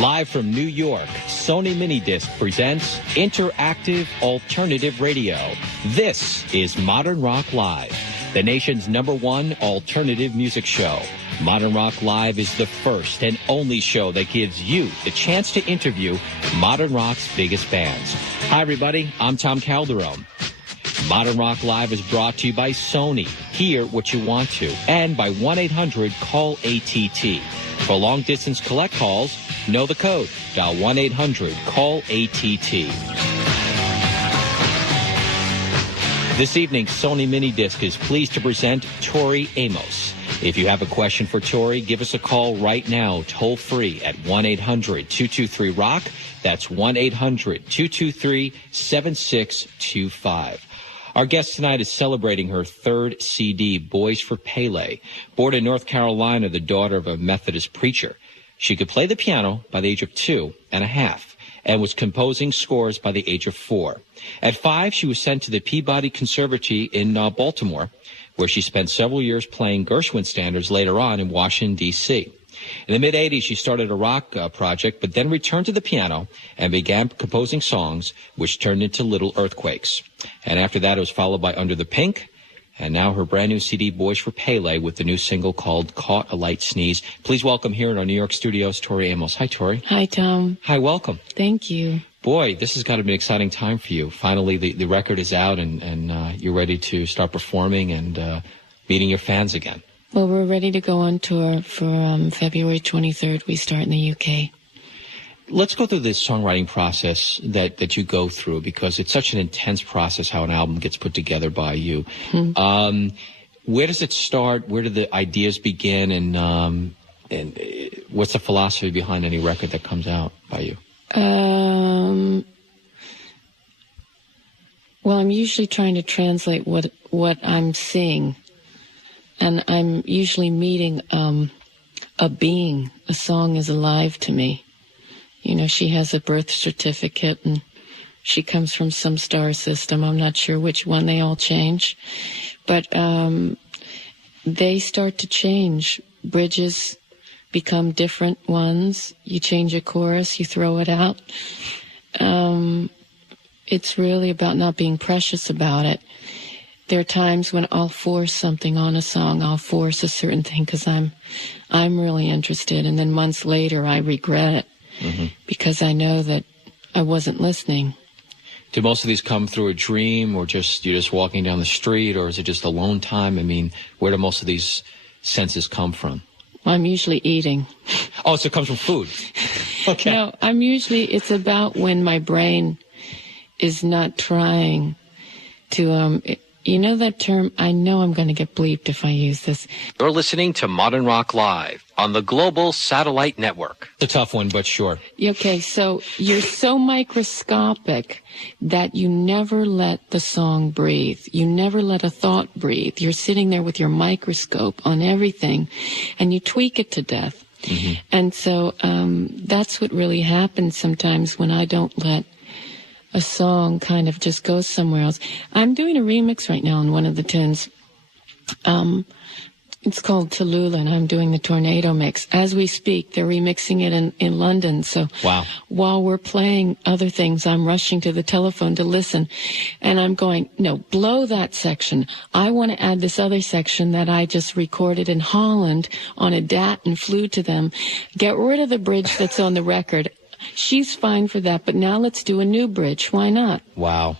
Live from New York, Sony Minidisc presents Interactive Alternative Radio. This is Modern Rock Live, the nation's #1 alternative music show. Modern Rock Live is the first and only show that gives you the chance to interview modern rock's biggest bands. Hi, everybody. I'm Tom Calderone. Modern Rock Live is brought to you by Sony. Hear what you want to. And by 1-800-CALL-ATT. For long-distance collect calls, know the code. Dial 1-800-CALL-ATT. This evening, Sony Minidisc is pleased to present Tori Amos. If you have a question for Tori, give us a call right now, toll free at 1-800-223-ROCK. That's 1-800-223-7625. Our guest tonight is celebrating her third CD, Boys for Pele. Born in North Carolina, the daughter of a Methodist preacher, she could play the piano by the age of 2.5 and was composing scores by the age of 4. At 5, she was sent to the Peabody Conservatory in Baltimore, where she spent several years playing Gershwin standards later on in Washington, D.C. In the mid-'80s, she started a rock project, but then returned to the piano and began composing songs, which turned into Little Earthquakes. And after that, it was followed by Under the Pink, and now her brand new CD, Boys for Pele, with the new single called Caught a Light Sneeze. Please welcome here in our New York studios, Tori Amos. Hi, Tori. Hi, Tom. Hi, welcome. Thank you. Boy, this has got to be an exciting time for you. Finally, the record is out, and you're ready to start performing and meeting your fans again. Well, we're ready to go on tour for February 23rd. We start in the UK. Let's go through this songwriting process that you go through, because it's such an intense process how an album gets put together by you. Mm-hmm. Where does it start? Where do the ideas begin? And what's the philosophy behind any record that comes out by you? Well, I'm usually trying to translate what I'm seeing. And I'm usually meeting a being. A song is alive to me. You know, she has a birth certificate and she comes from some star system. I'm not sure which one. They all change. But they start to change. Bridges become different ones. You change a chorus, you throw it out. It's really about not being precious about it. There are times when I'll force something on a song. I'll force a certain thing because I'm really interested. And then months later, I regret it because I know that I wasn't listening. Do most of these come through a dream, or you're just walking down the street, or is it just alone time? I mean, where do most of these senses come from? Well, I'm usually eating. Oh, so it comes from food. Okay. No, it's about when my brain is not trying to, you know that term? I know I'm going to get bleeped if I use this. You're listening to Modern Rock Live on the Global Satellite Network. It's a tough one, but sure. Okay, so you're so microscopic that you never let the song breathe. You never let a thought breathe. You're sitting there with your microscope on everything, and you tweak it to death. Mm-hmm. And so that's what really happens sometimes when I don't let a song kind of just goes somewhere else. I'm doing a remix right now on one of the tunes. It's called Tallulah, and I'm doing the Tornado mix. As we speak, they're remixing it in London. So wow. While we're playing other things, I'm rushing to the telephone to listen. And I'm going, no, blow that section. I want to add this other section that I just recorded in Holland on a DAT and flew to them. Get rid of the bridge that's on the record. She's fine for that, but now let's do a new bridge. Why not? Wow.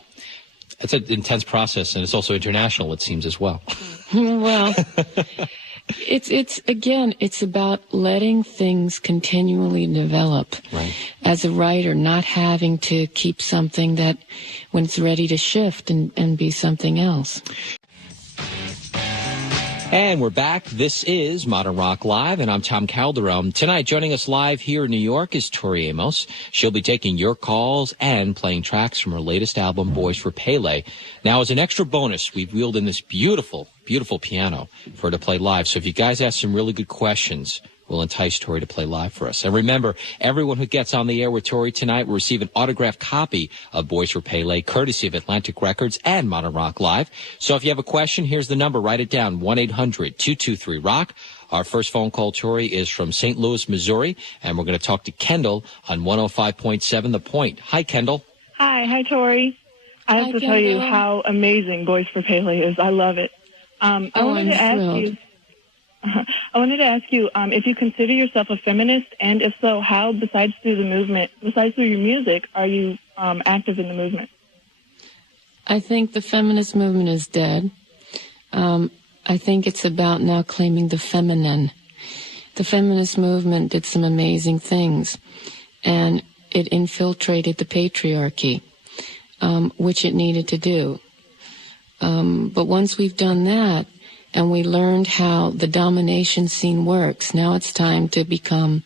It's an intense process, and it's also international, it seems, as well. Well, it's about letting things continually develop. Right. As a writer, not having to keep something that when it's ready to shift and be something else. And we're back. This is Modern Rock Live, and I'm Tom Calderone. Tonight, joining us live here in New York is Tori Amos. She'll be taking your calls and playing tracks from her latest album, Boys for Pele. Now, as an extra bonus, we've wheeled in this beautiful, beautiful piano for her to play live. So if you guys have some really good questions, will entice Tori to play live for us. And remember, everyone who gets on the air with Tori tonight will receive an autographed copy of Boys for Pele, courtesy of Atlantic Records and Modern Rock Live. So if you have a question, here's the number. Write it down, 1-800-223-ROCK. Our first phone call, Tori, is from St. Louis, Missouri, and we're going to talk to Kendall on 105.7 The Point. Hi, Kendall. Hi, Tori. I have to tell you how amazing Boys for Pele is. I love it. I wanted to ask you if you consider yourself a feminist, and if so, how, besides through your music, are you active in the movement? I think the feminist movement is dead. I think it's about now claiming the feminine. The feminist movement did some amazing things, and it infiltrated the patriarchy, which it needed to do. But once we've done that, and we learned how the domination scene works, now it's time to become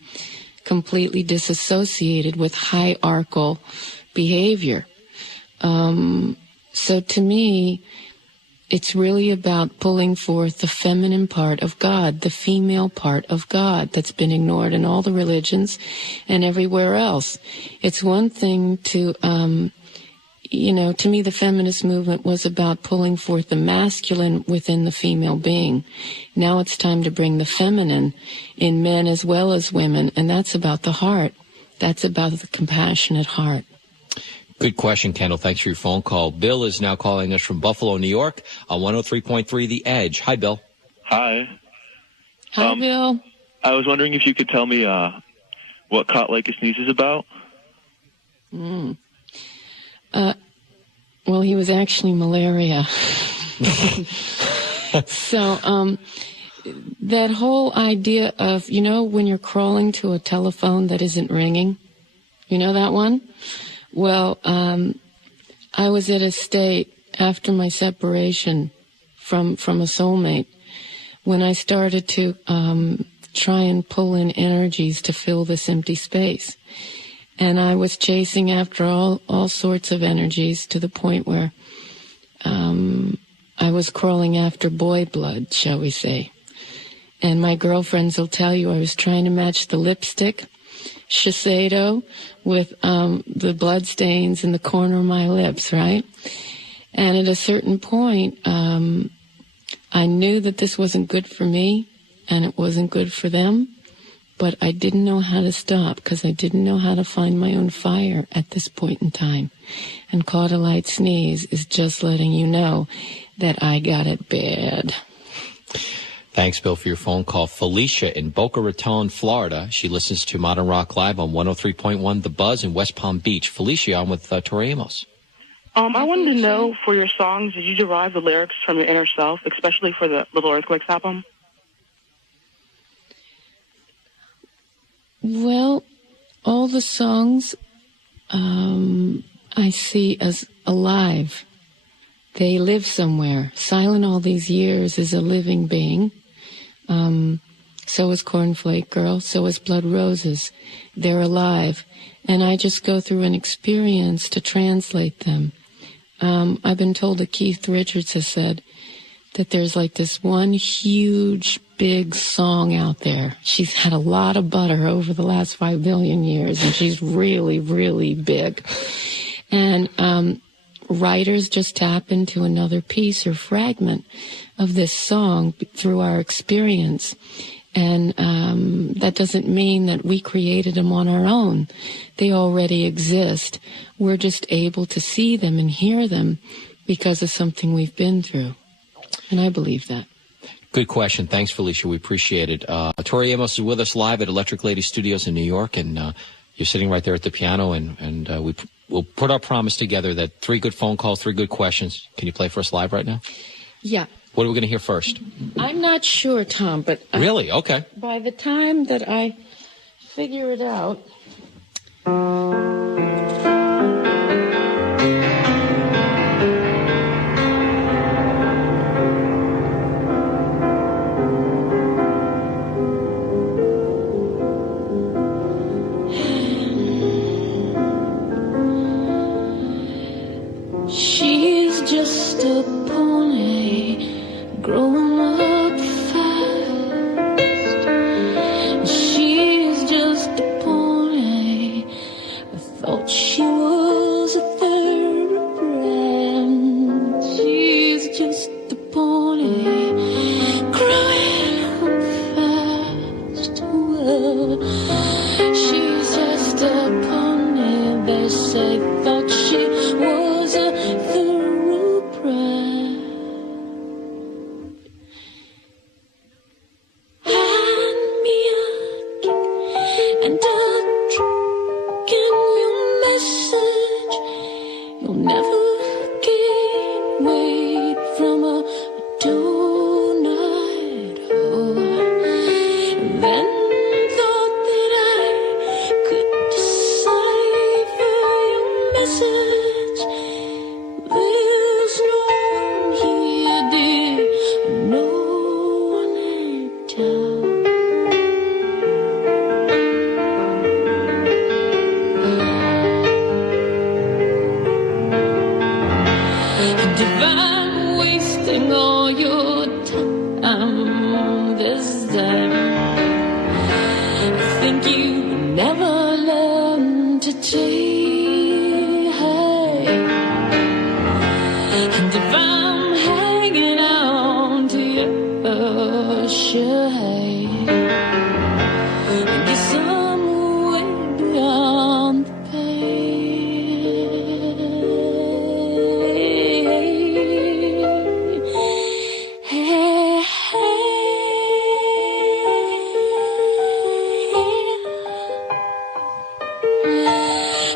completely disassociated with hierarchical behavior. So to me, it's really about pulling forth the feminine part of God, the female part of God that's been ignored in all the religions and everywhere else. It's one thing to, to me, the feminist movement was about pulling forth the masculine within the female being. Now it's time to bring the feminine in men as well as women, and that's about the heart. That's about the compassionate heart. Good question, Kendall. Thanks for your phone call. Bill is now calling us from Buffalo, New York on 103.3 The Edge. Hi, Bill. Hi. Hi, Bill. I was wondering if you could tell me what Caught Like a Sneeze is about. Well, he was actually malaria. So that whole idea of, when you're crawling to a telephone that isn't ringing, you know that one? Well, I was at a state after my separation from a soulmate when I started to try and pull in energies to fill this empty space. And I was chasing after all sorts of energies to the point where I was crawling after boy blood, shall we say. And my girlfriends will tell you I was trying to match the lipstick Shiseido with the blood stains in the corner of my lips, right? And at a certain point, I knew that this wasn't good for me and it wasn't good for them, but I didn't know how to stop because I didn't know how to find my own fire at this point in time. And Caught a Light Sneeze is just letting you know that I got it bad. Thanks, Bill, for your phone call. Felicia in Boca Raton, Florida. She listens to Modern Rock Live on 103.1 The Buzz in West Palm Beach. Felicia, I'm with Tori Amos. I wanted to know, for your songs, did you derive the lyrics from your inner self, especially for the Little Earthquakes album? Well, all the songs I see as alive. They live somewhere. Silent all these years is a living being. So is Cornflake Girl. So is Blood Roses. They're alive. And I just go through an experience to translate them. I've been told that Keith Richards has said that there's like this one huge, big song out there. She's had a lot of butter over the last 5 billion years, and she's really, really big. And writers just tap into another piece or fragment of this song through our experience. And that doesn't mean that we created them on our own. They already exist. We're just able to see them and hear them because of something we've been through. And I believe that. Good question. Thanks, Felicia. We appreciate it. Tori Amos is with us live at Electric Lady Studios in New York, and you're sitting right there at the piano, and we'll put our promise together that 3 good phone calls, 3 good questions. Can you play for us live right now? Yeah. What are we going to hear first? I'm not sure, Tom, but... Really? Okay. By the time that I figure it out... She's just a pony growing up fast. time. I think you never learn to change. And if I'm hanging on to your shade, I guess I'm way beyond the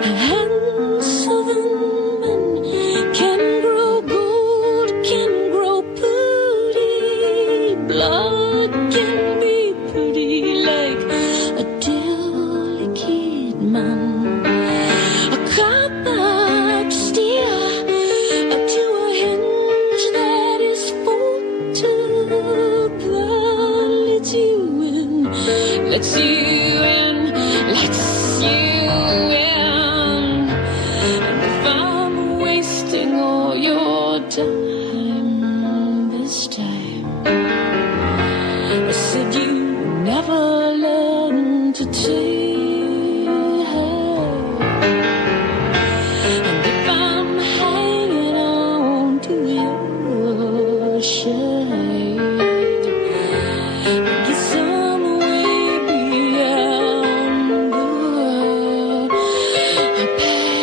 and southern men can grow gold, can grow pretty. Blood can be pretty like a delicate man. A cop-out steer to a hinge that is full to lets you in, lets you in, lets you in. And if I'm wasting all your time this time, I said you never learn to take. And if I'm hanging on to your shade, I guess I'm way beyond the pain.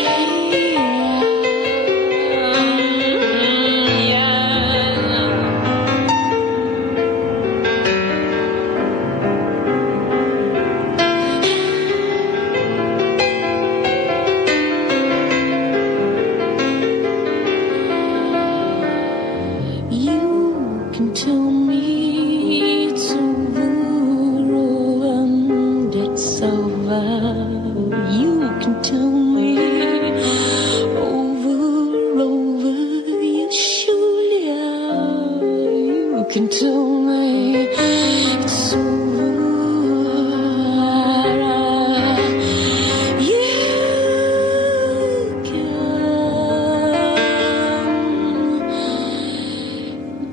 You can tell me it's over and it's over. You can tell me over, you surely are. You can tell me it's over. You can.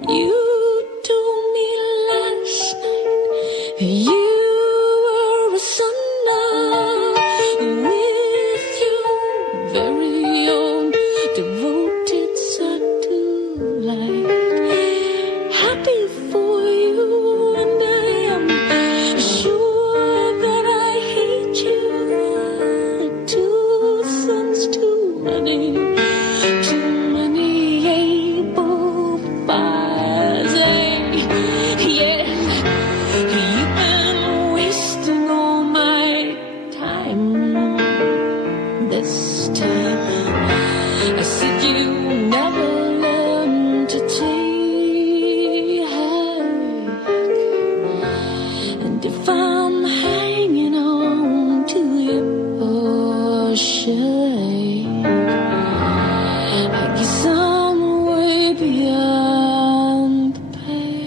You told me last night you were a son with your very own devoted satellite. Happy for you, and I am sure that I hate you. Two sons, too many able fires. Yeah, you've been wasting all my time this time. I said you never learn to take. And if I'm hanging on to your shade, I guess I'm way beyond the pain.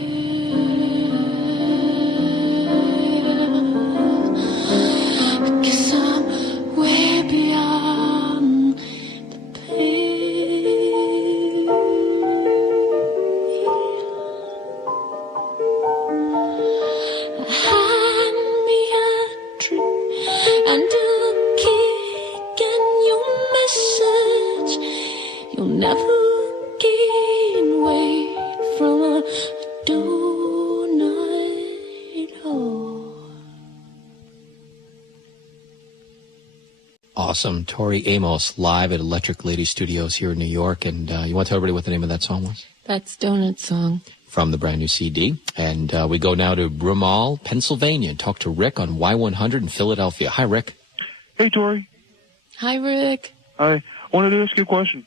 I guess I'm way beyond the pain. Hand me a drink and a kick and your message. You'll never gain weight from a doughnut. Awesome. Tori Amos live at Electric Lady Studios here in New York. And you want to tell everybody what the name of that song was? That's Doughnut song. From the brand new CD. And we go now to Brumal, Pennsylvania, and talk to Rick on Y100 in Philadelphia. Hi, Rick. Hey, Tori. Hi, Rick. I wanted to ask you a question.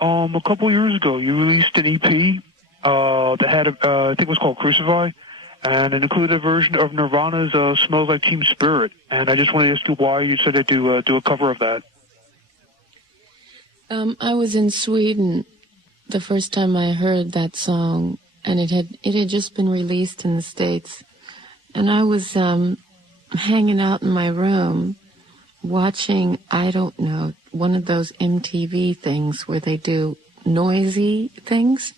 A couple years ago, you released an EP that had, I think it was called Crucify, and it included a version of Nirvana's Smells Like Teen Spirit. And I just wanted to ask you why you decided to do a cover of that. I was in Sweden the first time I heard that song, and it had just been released in the States. And I was hanging out in my room watching, I don't know, one of those MTV things where they do noisy things.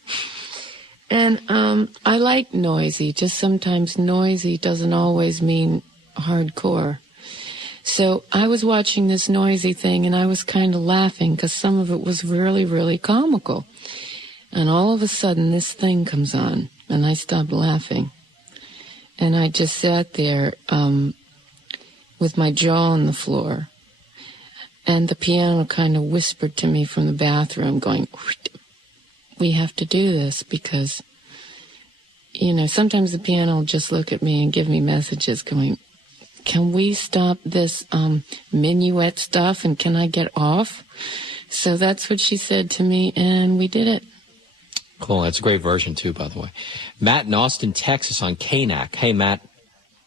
And I like noisy. Just sometimes noisy doesn't always mean hardcore. So I was watching this noisy thing, and I was kind of laughing because some of it was really, really comical. And all of a sudden, this thing comes on, and I stopped laughing. And I just sat there with my jaw on the floor. And the piano kind of whispered to me from the bathroom, going, we have to do this because, you know, sometimes the piano will just look at me and give me messages going, can we stop this minuet stuff and can I get off? So that's what she said to me, and we did it. Cool. That's a great version, too, by the way. Matt in Austin, Texas on KNAC. Hey, Matt.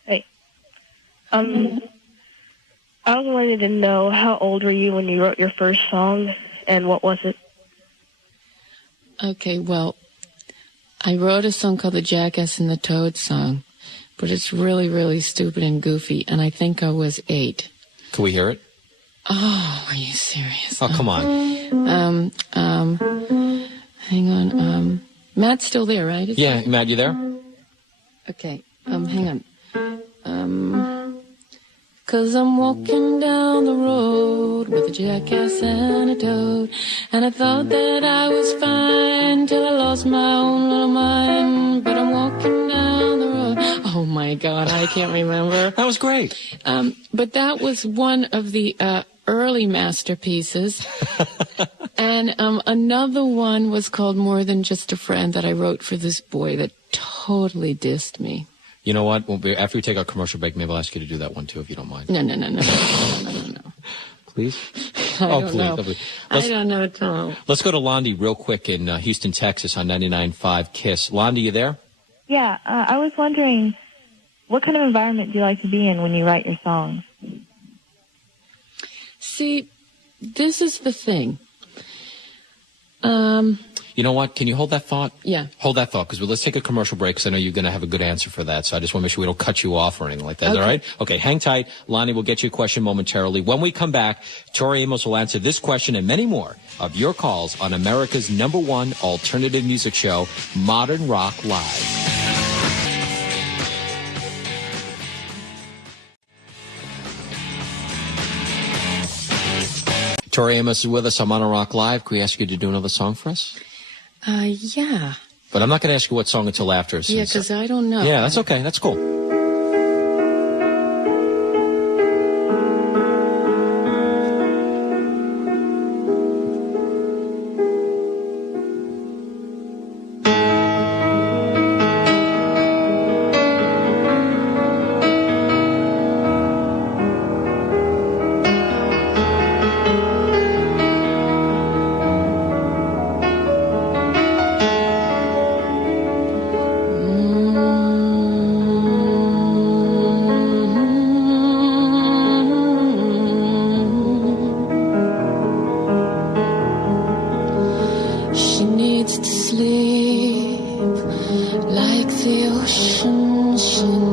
Hey. I was wanting to know, how old were you when you wrote your first song, and what was it? Okay, well, I wrote a song called The Jackass and the Toad Song, but it's really, really stupid and goofy, and I think I was 8. Can we hear it? Oh, are you serious? Oh, come on. Hang on. Matt's still there, right? Yeah, Matt, you there? Okay, hang on. 'Cause I'm walking down the road with a jackass and a toad, and I thought that I was fine till I lost my own little mind, but I'm walking down the road. Oh my God, I can't remember. That was great. But that was one of the early masterpieces. And another one was called More Than Just a Friend that I wrote for this boy that totally dissed me. You know what? After we take our commercial break, maybe I'll ask you to do that one, too, if you don't mind. No. Please? I don't know. Please. I don't know, Tom. Let's go to Londi real quick in Houston, Texas on 99.5 KISS. Londi, you there? Yeah, I was wondering, what kind of environment do you like to be in when you write your songs? See, this is the thing. You know what? Can you hold that thought? Yeah. Hold that thought, because let's take a commercial break, because I know you're going to have a good answer for that. So I just want to make sure we don't cut you off or anything like that. Is that all right? Okay, hang tight. Lonnie will get you a question momentarily. When we come back, Tori Amos will answer this question and many more of your calls on America's #1 alternative music show, Modern Rock Live. Tori Amos is with us on Modern Rock Live. Can we ask you to do another song for us? Yeah. But I'm not going to ask you what song until after. Yeah, because I don't know. Yeah, that's okay. That's cool. Only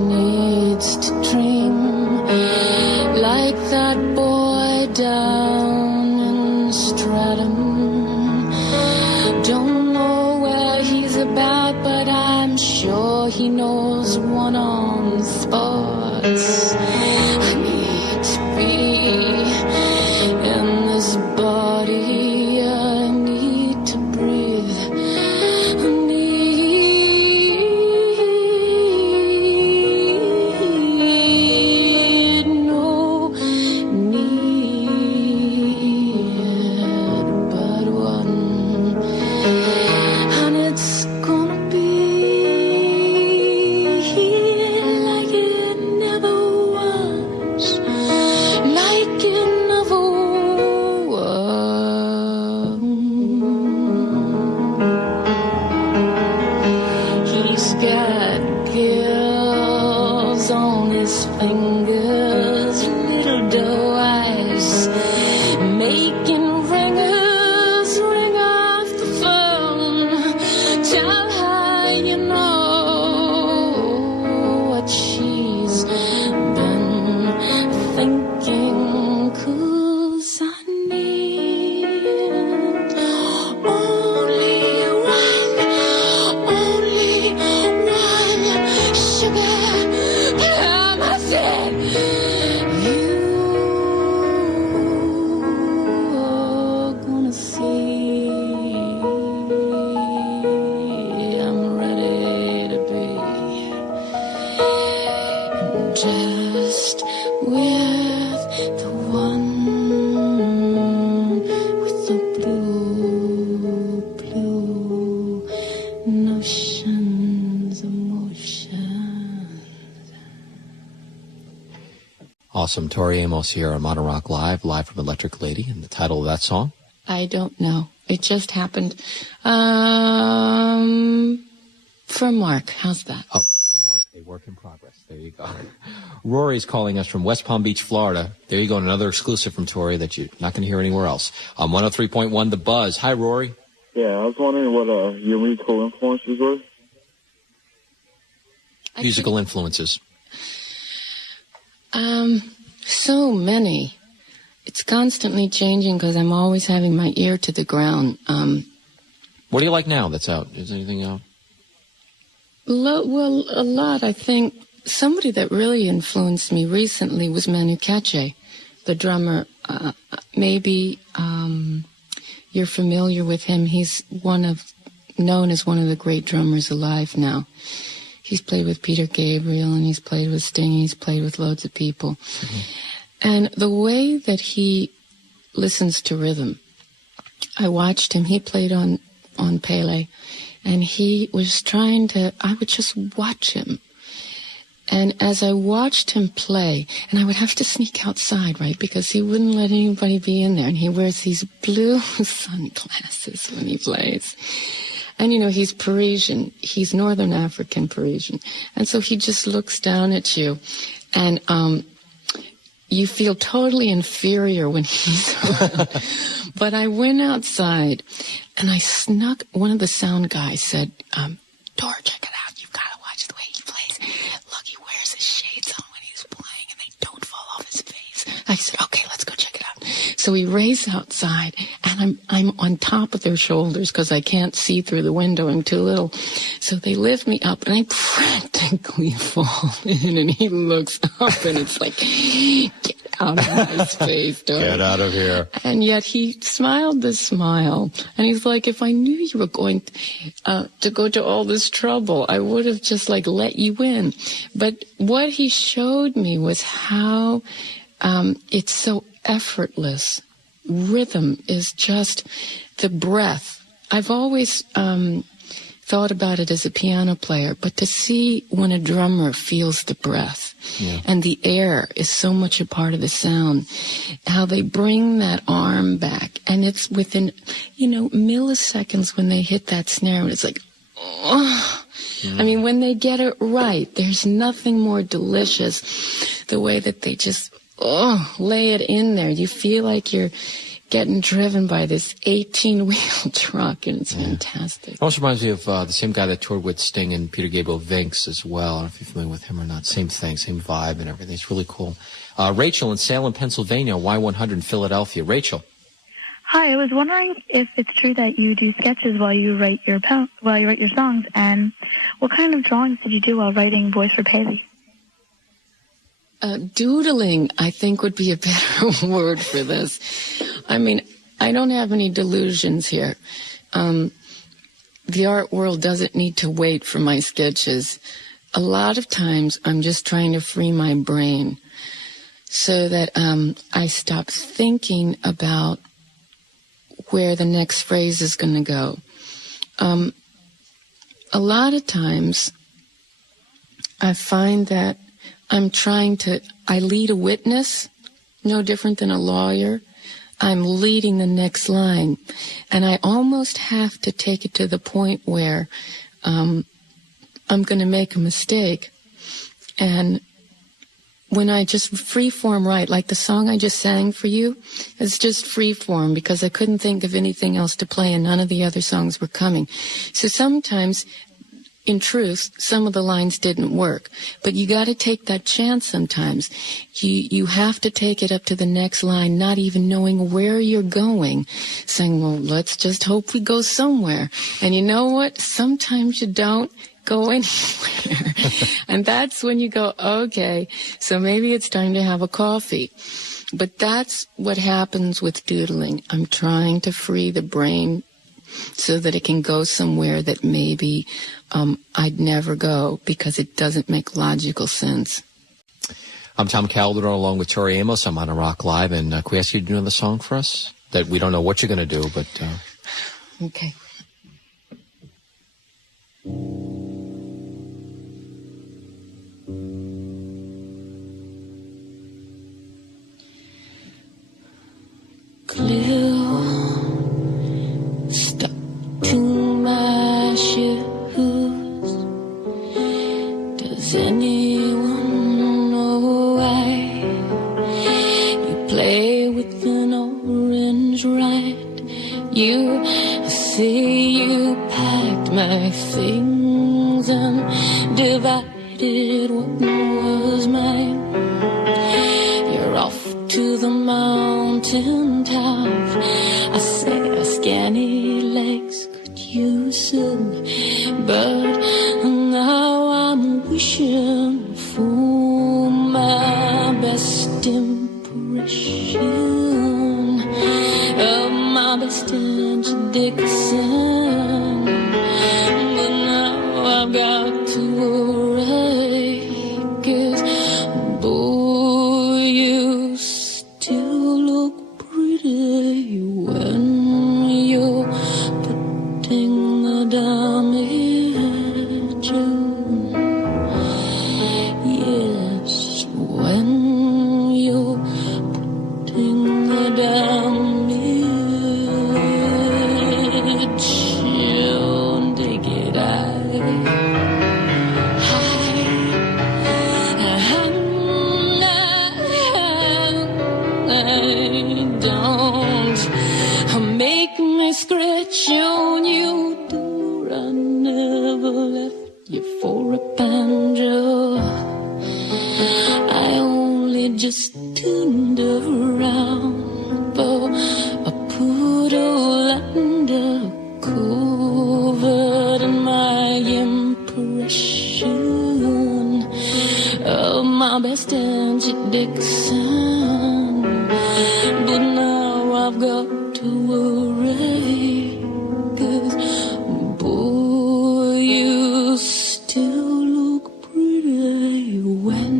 just with the one with the blue notions, emotions. Awesome. Tori Amos here on Modern Rock Live from Electric Lady. And the title of that song? I don't know. It just happened. For Mark. How's that? Okay, for Mark, a work in progress. There you go. Rory's calling us from West Palm Beach, Florida. There you go, another exclusive from Tori that you're not going to hear anywhere else. On 103.1 The Buzz. Hi, Rory. Yeah, I was wondering what your musical influences were. Musical influences. So many. It's constantly changing because I'm always having my ear to the ground. What do you like now that's out? Is anything out? Well, a lot. I think somebody that really influenced me recently was Manu Katché, the drummer. Maybe you're familiar with him. He's known as one of the great drummers alive now. He's played with Peter Gabriel, and he's played with Sting, he's played with loads of people. Mm-hmm. And the way that he listens to rhythm, I watched him. He played on Pele, and he was I would just watch him. And as I watched him play, and I would have to sneak outside, right, because he wouldn't let anybody be in there, and he wears these blue sunglasses when he plays. And, he's Parisian. He's Northern African Parisian. And so he just looks down at you, and you feel totally inferior when he's around. But I went outside, and I snuck. One of the sound guys said, Tori, check it out. You've got to watch the way he plays. Look, he wears his shades on when he's playing, and they don't fall off his face. I said, okay, let's go check it out. So we race outside, and I'm on top of their shoulders because I can't see through the window. I'm too little. So they lift me up, and I practically fall in, and he looks up, and it's like, get out of my space, Tori. Get out of here. And yet he smiled this smile, and he's like, if I knew you were going to go to all this trouble, I would have just let you in. But what he showed me was how it's so effortless. Rhythm is just the breath. I've always thought about it as a piano player, but to see when a drummer feels the breath, and the air is so much a part of the sound, how they bring that arm back, and it's within, milliseconds when they hit that snare, and it's like, oh. I mean, when they get it right, there's nothing more delicious, the way that they just, lay it in there. You feel like you're getting driven by this 18-wheel truck, and it's fantastic. It also reminds me of the same guy that toured with Sting and Peter Gabriel, Vince, as well. I don't know if you're familiar with him or not. Same thing, same vibe and everything. It's really cool. Rachel in Salem, Pennsylvania, Y100 in Philadelphia. Rachel. Hi, I was wondering if it's true that you do sketches while you write your songs, and what kind of drawings did you do while writing Voice for Paley? Doodling, I think, would be a better word for this. I mean, I don't have any delusions here. The art world doesn't need to wait for my sketches. A lot of times I'm just trying to free my brain so that I stop thinking about where the next phrase is going to go. A lot of times I find that I lead a witness, no different than a lawyer. I'm leading the next line. And I almost have to take it to the point where I'm going to make a mistake. And when I just freeform write, like the song I just sang for you, it's just freeform because I couldn't think of anything else to play and none of the other songs were coming. So sometimes, in truth, some of the lines didn't work. But you got to take that chance sometimes. You have to take it up to the next line, not even knowing where you're going, saying, well, let's just hope we go somewhere. And you know what? Sometimes you don't go anywhere. And that's when you go, okay, so maybe it's time to have a coffee. But that's what happens with doodling. I'm trying to free the brain so that it can go somewhere that maybe I'd never go because it doesn't make logical sense. I'm Tom Calderon along with Tori Amos. I'm on a Rock Live, and can we ask you to do another song for us? That we don't know what you're going to do, but... Okay. Glue stuck to my shoes. Does anyone know why you play with an orange rind? You say you packed my things and divided what was mine. You're off to the mountain top. I say, skinny legs could use some, but now I'm wishing for my best impression of my best Dixon. But now I've got to worry, 'cause boy, you still look pretty when you're putting the damage on. Yes, when you're putting the damage on. Take it don't make me scratch on your door. I never left you for a banjo. I only just turned around for a poodle under covered in my impression of my best Angie Dixon. But now I've got to worry, 'cause boy, you still look pretty when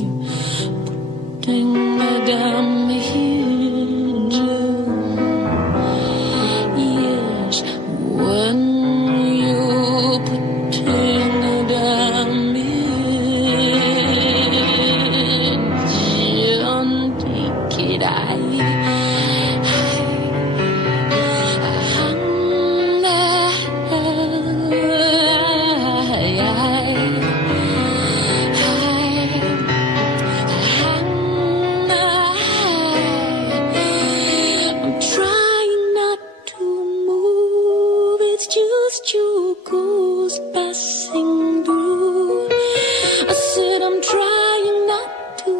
you're putting the damage on. Yes, when you're putting the damage on. Take it I'm trying not to move, it's just your ghost passing through. I said I'm trying not to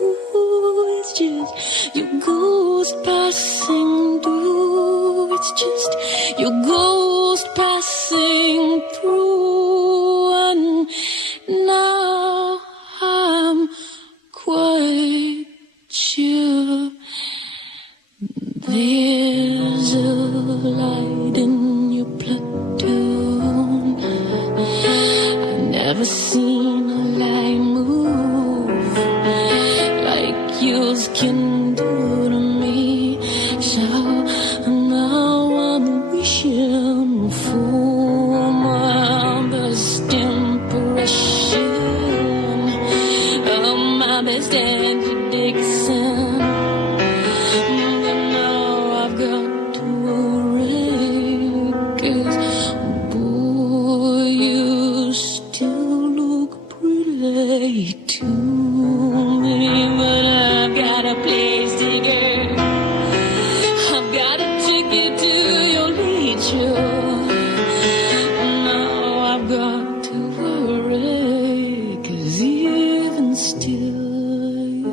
move, it's just your ghost passing through. It's just your ghost passing through. And now I'm quite sure there's a light in your platoon. I've never seen a light move like yours can do to me. So now I'm wishing for my best impression of my best Angie Dixon. But now I've got to worry, 'cause boy, you still look pretty to me. But I've got a place to go. I've got a ticket to your leisure. Now I've got to worry, 'cause even still you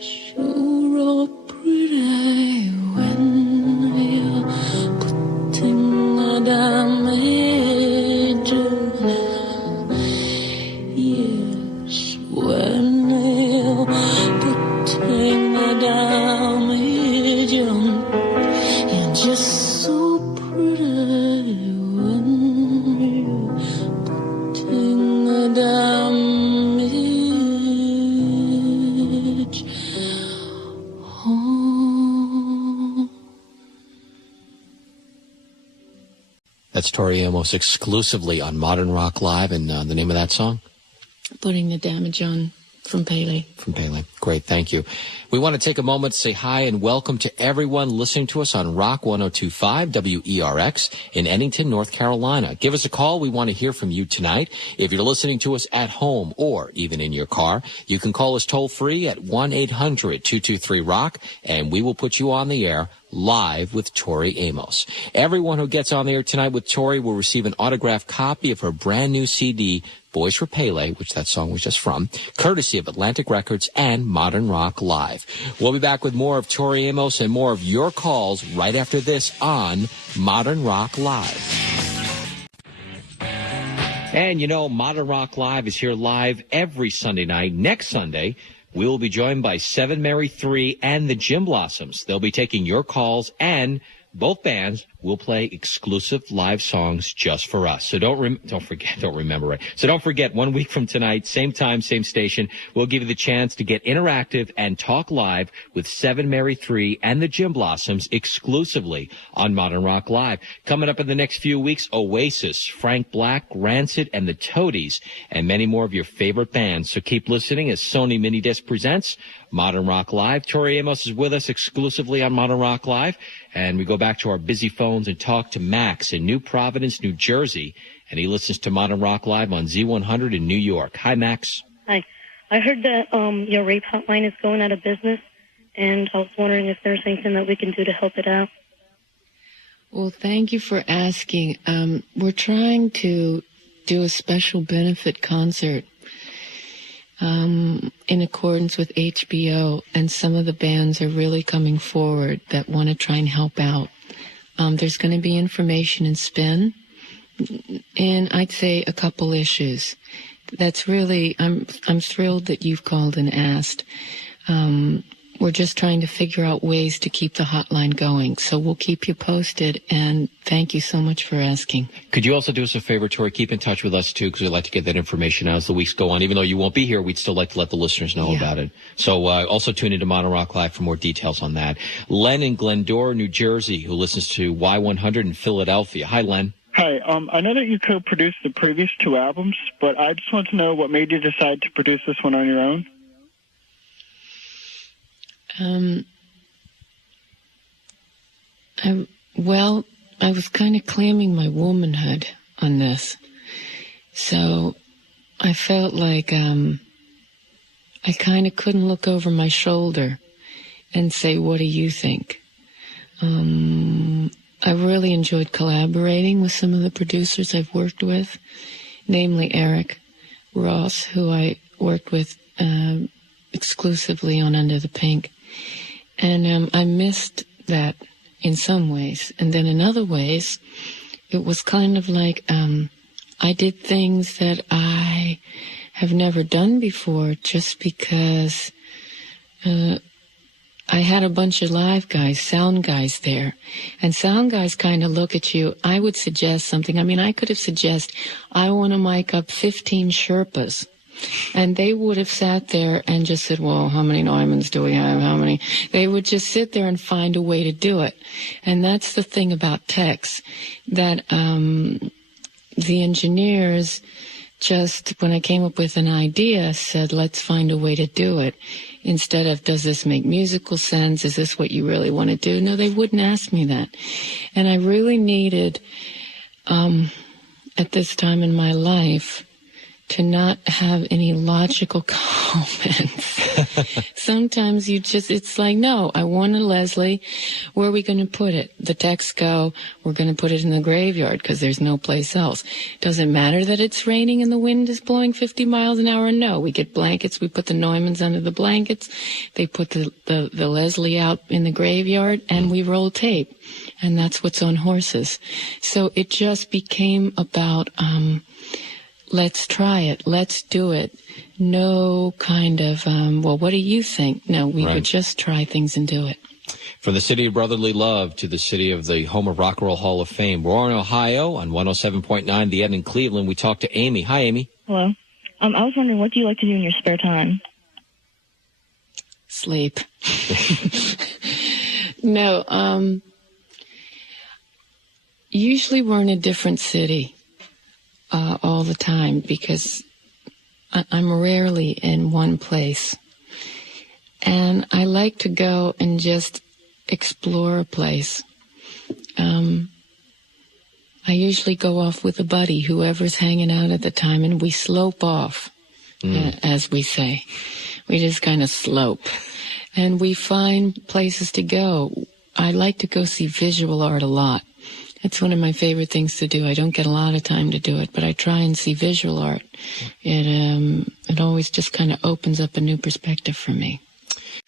sure are pretty when you're putting the damage on. Yes, when you're putting the damage on. You're just so pretty when you're putting the damage That's Tori Amos exclusively on Modern Rock Live. And the name of that song? Putting the Damage On from Pele. From Pele. Great, thank you. We want to take a moment to say hi and welcome to everyone listening to us on Rock 102.5 WERX in Eddington, North Carolina. Give us a call. We want to hear from you tonight. If you're listening to us at home or even in your car, you can call us toll-free at 1-800-223-ROCK, and we will put you on the air live with Tori Amos. Everyone who gets on the air tonight with Tori will receive an autographed copy of her brand new CD, Boys for Pele, which that song was just from, courtesy of Atlantic Records and Modern Rock Live. We'll be back with more of Tori Amos and more of your calls right after this on Modern Rock Live. And you know, Modern Rock Live is here live every Sunday night. Next Sunday, we will be joined by 7 Mary 3 and the Gym Blossoms. They'll be taking your calls, and both bands will play exclusive live songs just for us. So don't forget, 1 week from tonight, same time, same station, we'll give you the chance to get interactive and talk live with 7 Mary 3 and the Gym Blossoms exclusively on Modern Rock Live. Coming up in the next few weeks, Oasis, Frank Black, Rancid, and the Toadies, and many more of your favorite bands. So keep listening as Sony Minidisc presents Modern Rock Live. Tori Amos is with us exclusively on Modern Rock Live, and we go back to our busy phones and talk to Max in New Providence, New Jersey, and he listens to Modern Rock Live on Z100 in New York. Hi, Max. Hi. I heard that your rape hotline is going out of business, and I was wondering if there's anything that we can do to help it out. Well, thank you for asking. We're trying to do a special benefit concert in accordance with HBO, and some of the bands are really coming forward that want to try and help out. There's going to be information in Spin, and I'd say a couple issues. That's really, I'm thrilled that you've called and asked. We're just trying to figure out ways to keep the hotline going. So we'll keep you posted, and thank you so much for asking. Could you also do us a favor, Tori? Keep in touch with us, too, because we'd like to get that information out as the weeks go on. Even though you won't be here, we'd still like to let the listeners know about it. So also tune into Modern Rock Live for more details on that. Len in Glendora, New Jersey, who listens to Y100 in Philadelphia. Hi, Len. Hi. I know that you co-produced the previous 2 albums, but I just want to know what made you decide to produce this one on your own? I was kind of claiming my womanhood on this. So I felt like I kind of couldn't look over my shoulder and say, what do you think? I really enjoyed collaborating with some of the producers I've worked with, namely Eric Ross, who I worked with exclusively on Under the Pink. And I missed that in some ways. And then in other ways, it was kind of like I did things that I have never done before just because I had a bunch of live guys, sound guys there. And sound guys kind of look at you. I would suggest something. I mean, I could have suggested, I want to mic up 15 Sherpas. And they would have sat there and just said, well, how many Neumanns do we have? How many? They would just sit there and find a way to do it. And that's the thing about techs, that the engineers just, when I came up with an idea, said, let's find a way to do it. Instead of, does this make musical sense? Is this what you really want to do? No, they wouldn't ask me that. And I really needed, at this time in my life, to not have any logical comments. Sometimes it's like, no, I want a Leslie. Where are we going to put it? The texts go, we're going to put it in the graveyard because there's no place else. Does it matter that it's raining and the wind is blowing 50 miles an hour? No, we get blankets. We put the Neumanns under the blankets. They put the Leslie out in the graveyard, and we roll tape. And that's what's on Horses. So it just became about, let's try it. Let's do it. No kind of, well, what do you think? No, we would just try things and do it. From the city of brotherly love to the city of the home of Rock and Roll Hall of Fame, we're in Ohio on 107.9 The Ed in Cleveland. We talked to Amy. Hi, Amy. Hello. I was wondering, what do you like to do in your spare time? Sleep. No, Usually we're in a different city all the time because I'm rarely in one place. And I like to go and just explore a place. I usually go off with a buddy, whoever's hanging out at the time, and we slope off, as we say. We just kind of slope. And we find places to go. I like to go see visual art a lot. It's one of my favorite things to do. I don't get a lot of time to do it, but I try and see visual art. It always just kind of opens up a new perspective for me.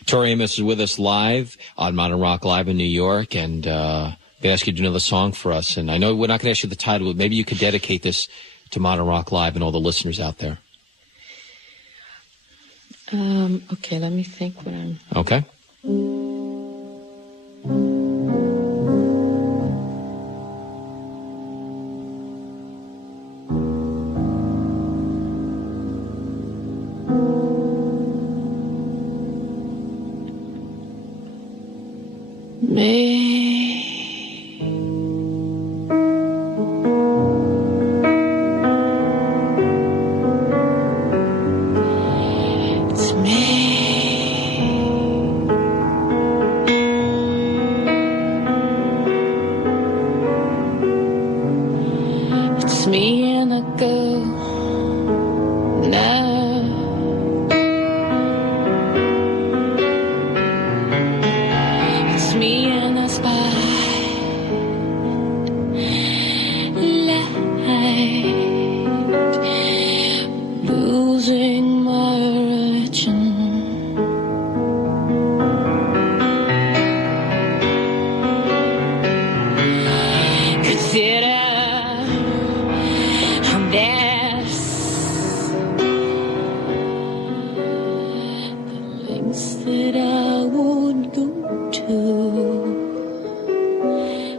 Tori Amos is with us live on Modern Rock Live in New York, and I'm going to ask you to do another song for us. And I know we're not going to ask you the title, but maybe you could dedicate this to Modern Rock Live and all the listeners out there. Okay, let me think what I'm... Okay. It's me and a girl now. It's me and a spotlight, losing my religion. Consider that I would go to,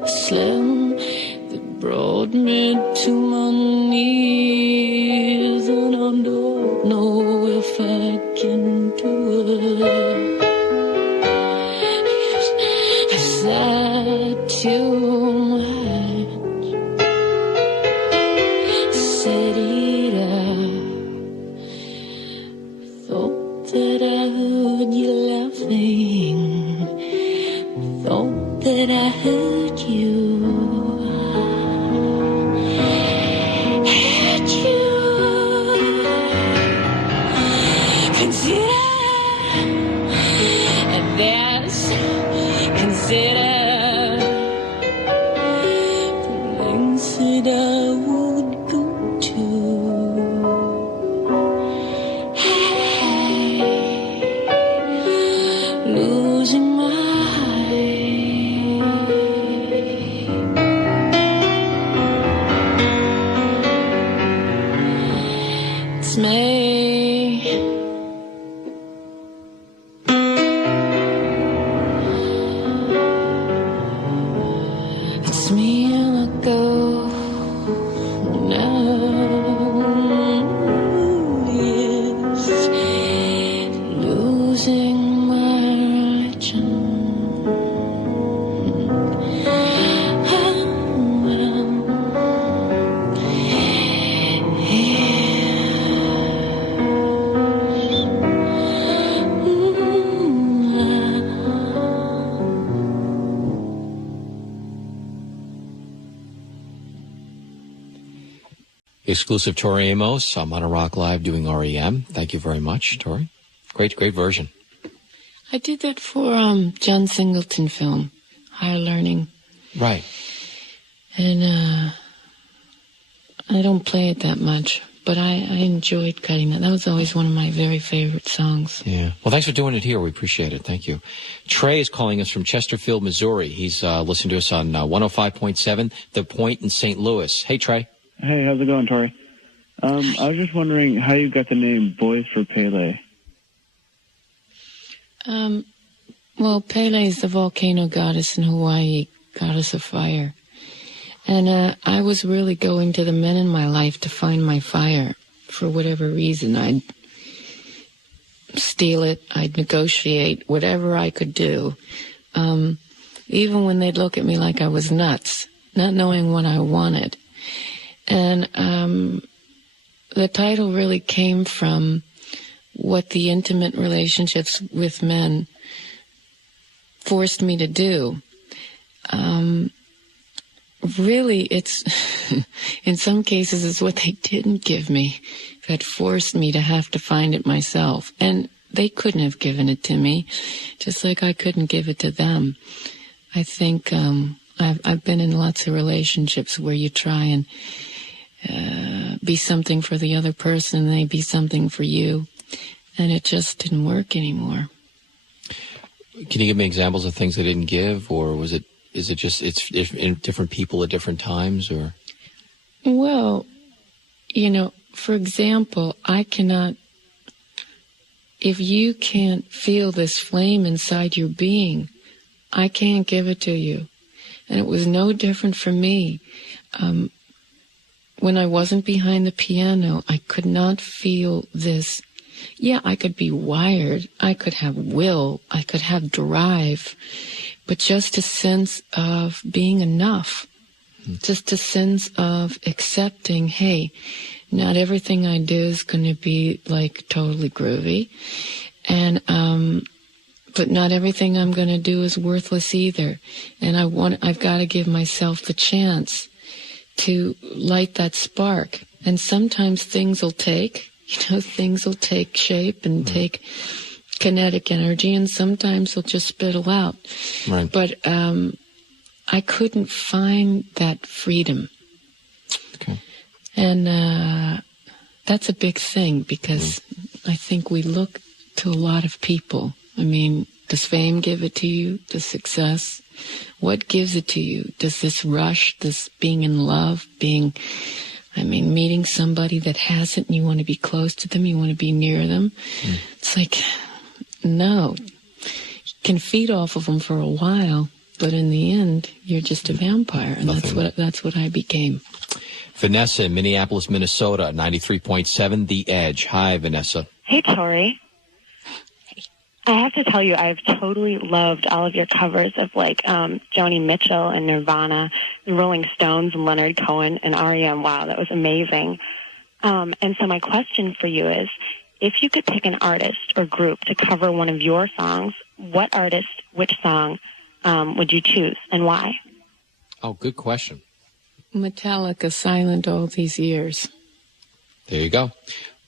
a slam that brought me to my knees, and I don't know if I can do it. I said too much, said it up, thought that I heard you laughing, thought that I heard you, consider this, consider the lengths that I would go to. Losing my it's me. It's me and I go now. Yes, losing my religion. Exclusive Tori Amos on Modern Rock Live doing REM. Thank you very much, Tori. Great version. I did that for John Singleton film, Higher Learning. Right. And I don't play it that much, but I enjoyed cutting that. That was always one of my very favorite songs. Yeah. Well, thanks for doing it here. We appreciate it. Thank you. Trey is calling us from Chesterfield, Missouri. He's listening to us on 105.7, The Point in St. Louis. Hey, Trey. Hey, how's it going, Tori? I was just wondering how you got the name Boys for Pele. Well, Pele is the volcano goddess in Hawaii, goddess of fire. And I was really going to the men in my life to find my fire for whatever reason. I'd steal it, I'd negotiate, whatever I could do. Even when they'd look at me like I was nuts, not knowing what I wanted. And the title really came from what the intimate relationships with men forced me to do. Really, it's, in some cases, it's what they didn't give me that forced me to have to find it myself. And they couldn't have given it to me, just like I couldn't give it to them. I think I've been in lots of relationships where you try and be something for the other person, and they be something for you, and it just didn't work anymore. Can you give me examples of things they didn't give, or is it just it's in different people at different times, or? Well, for example, I cannot, if you can't feel this flame inside your being, I can't give it to you. And it was no different for me. When I wasn't behind the piano, I could not feel this. Yeah, I could be wired, I could have will, I could have drive, but just a sense of being enough, just a sense of accepting, hey, not everything I do is going to be like totally groovy, and but not everything I'm going to do is worthless either, and I've got to give myself the chance to light that spark. And sometimes things will take shape and take kinetic energy, and sometimes they'll just spittle out. Right. But I couldn't find that freedom. Okay. And that's a big thing, because I think we look to a lot of people. I mean, does fame give it to you? Does success? What gives it to you? Does this rush, this being in love, meeting somebody that hasn't, and you want to be close to them, you want to be near them? It's like, no. You can feed off of them for a while, but in the end, you're just a vampire, and that's what I became. Vanessa in Minneapolis, Minnesota, 93.7 The Edge. Hi, Vanessa. Hey, Tori. I have to tell you, I've totally loved all of your covers of Joni Mitchell and Nirvana, the Rolling Stones and Leonard Cohen and R.E.M. Wow, that was amazing. And so my question for you is, if you could pick an artist or group to cover one of your songs, what artist, which song would you choose, and why? Oh, good question. Metallica, Silent All These Years. There you go.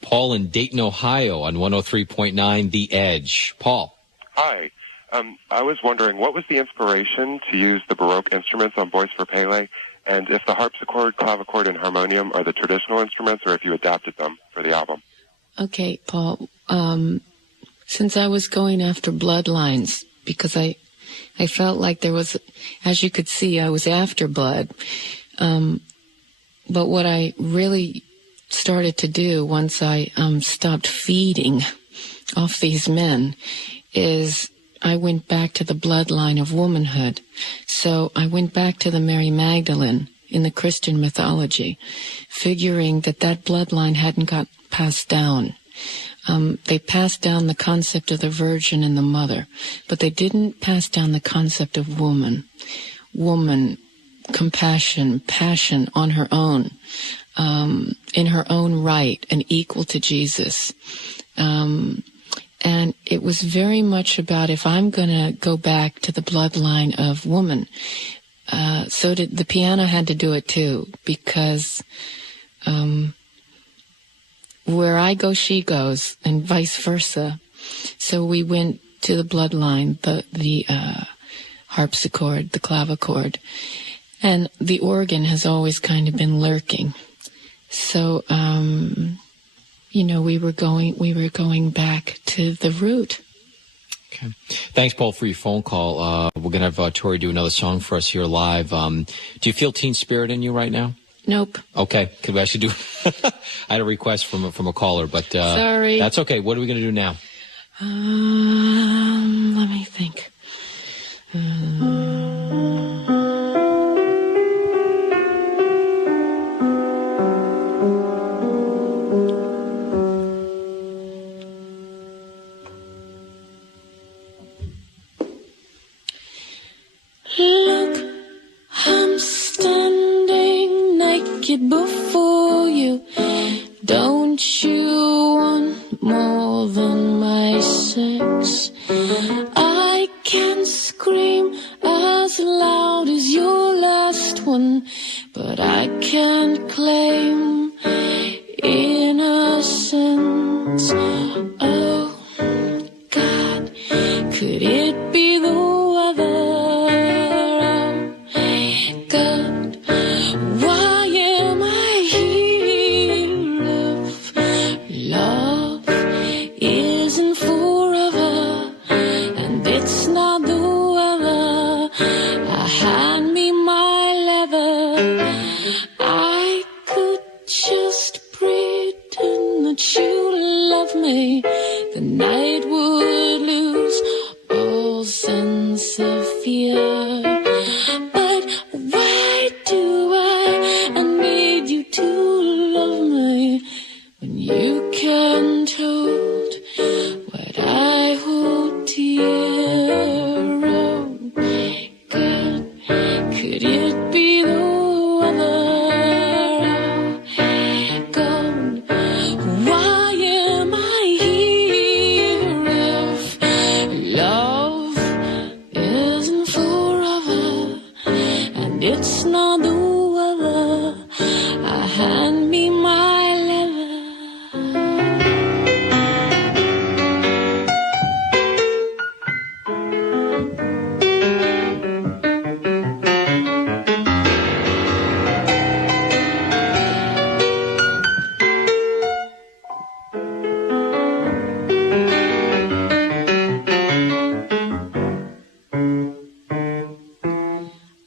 Paul in Dayton, Ohio on 103.9 The Edge. Paul. Hi. I was wondering, what was the inspiration to use the Baroque instruments on Voice for Pele, and if the harpsichord, clavichord, and harmonium are the traditional instruments, or if you adapted them for the album? Okay, Paul. Since I was going after bloodlines, because I felt like there was, as you could see, I was after blood. But what I really started to do once I stopped feeding off these men is I went back to the bloodline of womanhood. So I went back to the Mary Magdalene in the Christian mythology, figuring that bloodline hadn't got passed down. They passed down the concept of the virgin and the mother, but they didn't pass down the concept of woman, compassion, passion on her own. In her own right and equal to Jesus. And it was very much about, if I'm going to go back to the bloodline of woman, so did the piano had to do it too, because where I go, she goes, and vice versa. So we went to the bloodline, the harpsichord, the clavichord, and the organ has always kind of been lurking. So, we were going back to the root. Okay. Thanks, Paul, for your phone call. We're going to have Tori do another song for us here live. Do you feel teen spirit in you right now? Nope. Okay. Could we actually do? I had a request from a caller, but sorry. That's okay. What are we going to do now? Let me think. Look, I'm standing it before you. Don't you want more than my sex? I can scream as loud as your last one, but I can't claim innocence. Oh God, could it be the weather? Oh God, why am I here if love isn't forever and it's not the weather? Hand me my leather. I could just pretend that you love me. The night would lose all sense of fear. But why do I need you to love me when you can't hold what I hold dear? Oh God, could it be the weather? Oh God, why am I here if love isn't forever and it's not the weather? Hand me my leather.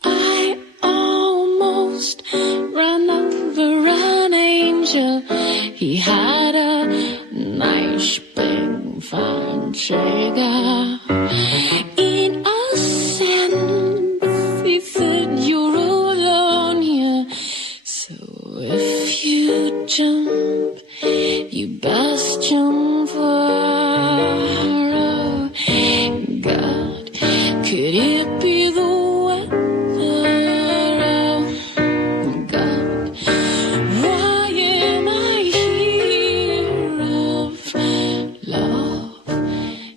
I almost ran over an angel. He had a nice big fine figure. In a sense, he said, you're alone here. So if you jump, you best jump far. Oh God, could it be the weather? Oh God, why am I here if love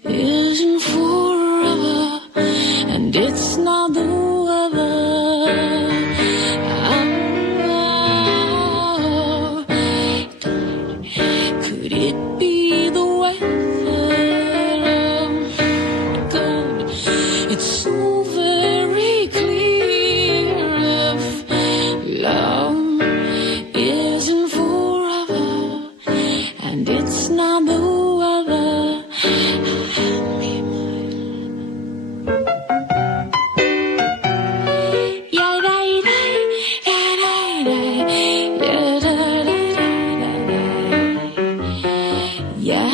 isn't forever and it's not the weather? Oh, could it be the weather? Oh God, it's so very clear if love isn't forever and it's not the weather. Hand me yeah, da, da, yeah, da, da, yeah, da, da, da, da, yeah,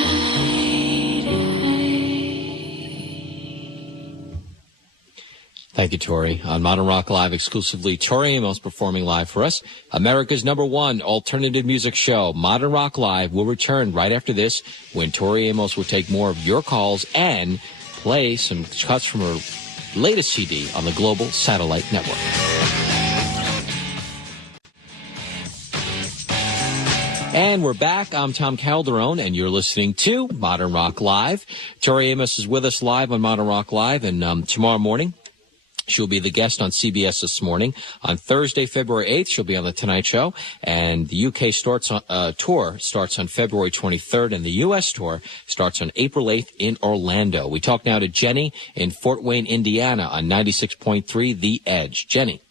Thank you, Tori. On Modern Rock Live exclusively, Tori Amos performing live for us. America's #1 alternative music show, Modern Rock Live, will return right after this when Tori Amos will take more of your calls and play some cuts from her latest CD on the Global Satellite Network. And we're back. I'm Tom Calderone, and you're listening to Modern Rock Live. Tori Amos is with us live on Modern Rock Live, and tomorrow morning, she'll be the guest on CBS This Morning. On Thursday, February 8th, she'll be on The Tonight Show. And the UK tour starts on February 23rd, and the U.S. tour starts on April 8th in Orlando. We talk now to Jenny in Fort Wayne, Indiana on 96.3 The Edge. Jenny.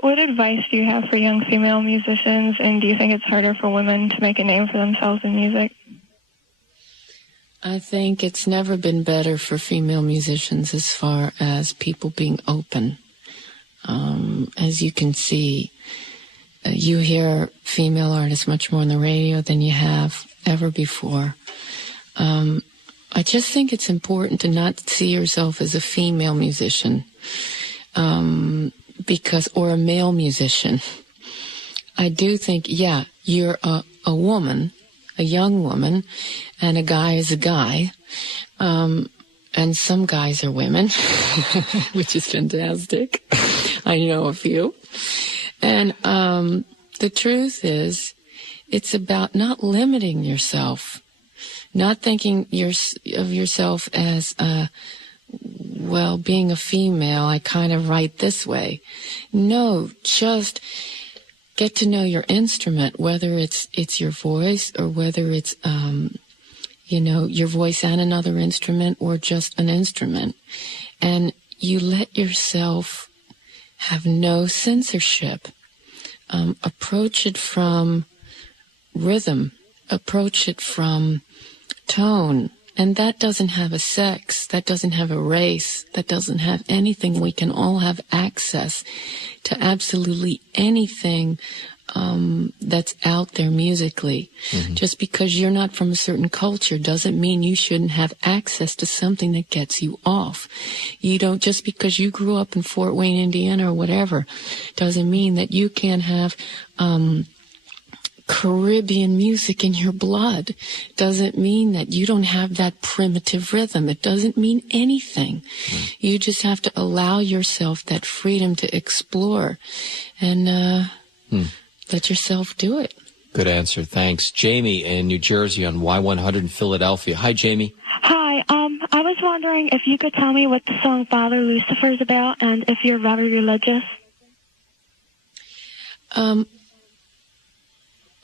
What advice do you have for young female musicians, and do you think it's harder for women to make a name for themselves in music? I think it's never been better for female musicians as far as people being open. As you can see, you hear female artists much more on the radio than you have ever before. I just think it's important to not see yourself as a female musician, or a male musician. I do think, yeah, you're a woman, a young woman, and a guy is a guy. And some guys are women, which is fantastic. I know a few. And The truth is, it's about not limiting yourself, not thinking of yourself as, well, being a female, I kind of write this way. No, just get to know your instrument, whether it's your voice or whether it's, your voice and another instrument or just an instrument. And you let yourself have no censorship. Approach it from rhythm, approach it from tone, and that doesn't have a sex, that doesn't have a race, that doesn't have anything. We can all have access to absolutely anything that's out there musically. Mm-hmm. Just because you're not from a certain culture doesn't mean you shouldn't have access to something that gets you off. You don't, just because you grew up in Fort Wayne, Indiana or whatever, doesn't mean that you can't have Caribbean music in your blood. Doesn't mean that you don't have that primitive rhythm. It doesn't mean anything. Mm. You just have to allow yourself that freedom to explore and let yourself do it. Good answer. Thanks. Jamie in New Jersey on Y100 in Philadelphia. Hi, Jamie. Hi. I was wondering if you could tell me what the song Father Lucifer is about and if you're very religious.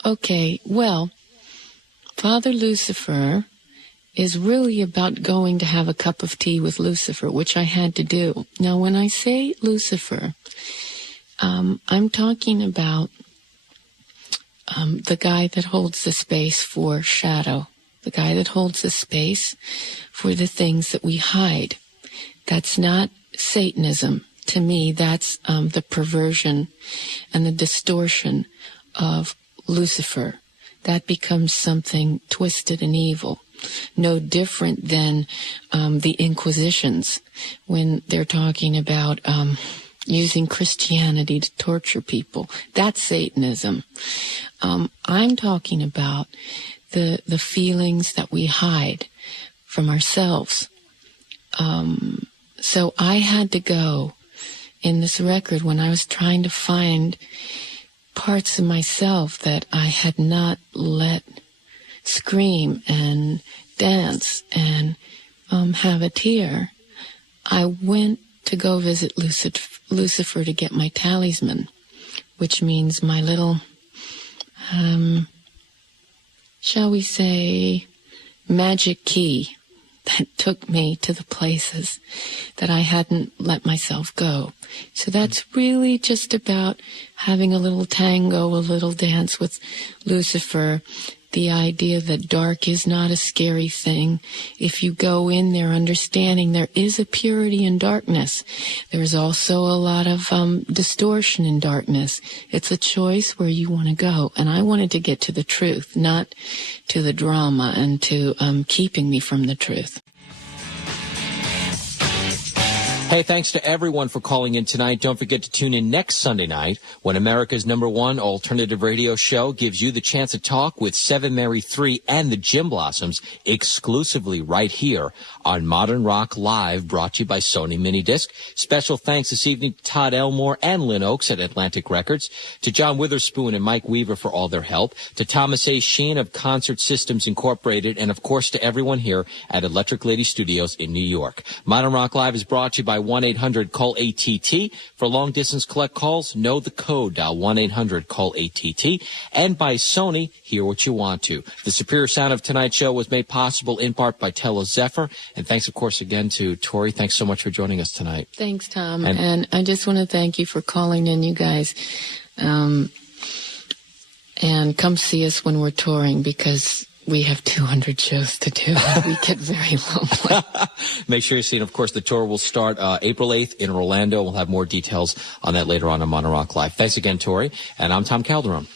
Okay, well, Father Lucifer is really about going to have a cup of tea with Lucifer, which I had to do. Now, when I say Lucifer, I'm talking about the guy that holds the space for shadow, the guy that holds the space for the things that we hide. That's not Satanism. To me, that's the perversion and the distortion of Lucifer. That becomes something twisted and evil. No different than the Inquisitions when they're talking about using Christianity to torture people. That's Satanism. I'm talking about the feelings that we hide from ourselves. So I had to go in this record when I was trying to find parts of myself that I had not let scream and dance and have a tear. I went to go visit Lucifer to get my talisman, which means my little, shall we say, magic key that took me to the places that I hadn't let myself go. So that's really just about having a little tango, a little dance with Lucifer, the idea that dark is not a scary thing. If you go in there understanding there is a purity in darkness, there's also a lot of distortion in darkness. It's a choice where you want to go. And I wanted to get to the truth, not to the drama and to keeping me from the truth. Hey, thanks to everyone for calling in tonight. Don't forget to tune in next Sunday night when America's #1 alternative radio show gives you the chance to talk with Seven Mary 3 and the Gym Blossoms exclusively right here on Modern Rock Live, brought to you by Sony Minidisc. Special thanks this evening to Todd Elmore and Lynn Oakes at Atlantic Records, to John Witherspoon and Mike Weaver for all their help, to Thomas A. Sheen of Concert Systems Incorporated, and of course to everyone here at Electric Lady Studios in New York. Modern Rock Live is brought to you by 1-800-CALL-ATT. For long-distance collect calls, know the code, dial 1-800-CALL-ATT. And by Sony, hear what you want to. The superior sound of tonight's show was made possible in part by Tello Zephyr. And thanks, of course, again to Tori. Thanks so much for joining us tonight. Thanks, Tom. And I just want to thank you for calling in, you guys. And come see us when we're touring, because we have 200 shows to do. We get very lonely. Make sure you see it. Of course, the tour will start April 8th in Orlando. We'll have more details on that later on Modern Rock Live. Thanks again, Tori. And I'm Tom Calderon.